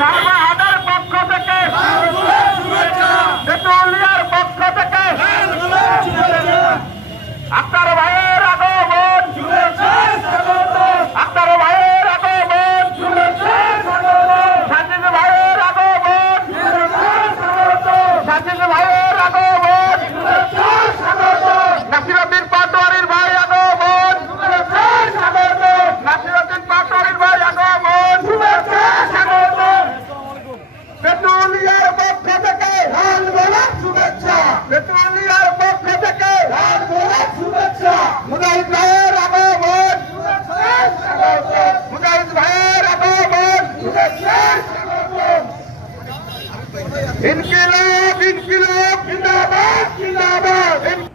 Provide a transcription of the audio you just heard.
সারবাহাদের পক্ষ থেকে, তেতুলিয়ার পক্ষ থেকে আপনার ভাইয়ের আগমন, আপনার ভাইয়ের আগমন, সাজিদ ভাইয়ের আগমন, সাজিদ ভাইয়ের আগমন, নাসিরউদ্দিন পাটোয়ারির ভাই আগমন, নাসিরউদ্দিন পাটোয়ারির ভাই আগমন, তেতুলিয়ার পক্ষ থেকে লাল গোলাপ শুভেচ্ছা, তেতুলিয়ার পক্ষ থেকে লাল গোলাপ শুভেচ্ছা, মুজাহিদ ভাইয়ের আগমন, মুজাহিদ ভাইয়ের আগমন, ইনকিলাব ইনকিলাব জিন্দাবাদ জিন্দাবাদ।